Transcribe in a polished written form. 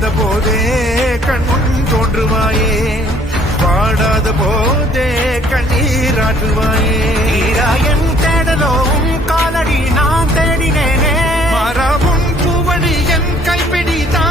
பாடாத போதே கண்முன் தோன்றுவாயே, பாடாத போதே கண்ணீராற்றுவாயே. என் தேடலும் காலடி நான் தேடினேனே, மரபும் பூவடி என் கைப்பிடிதான்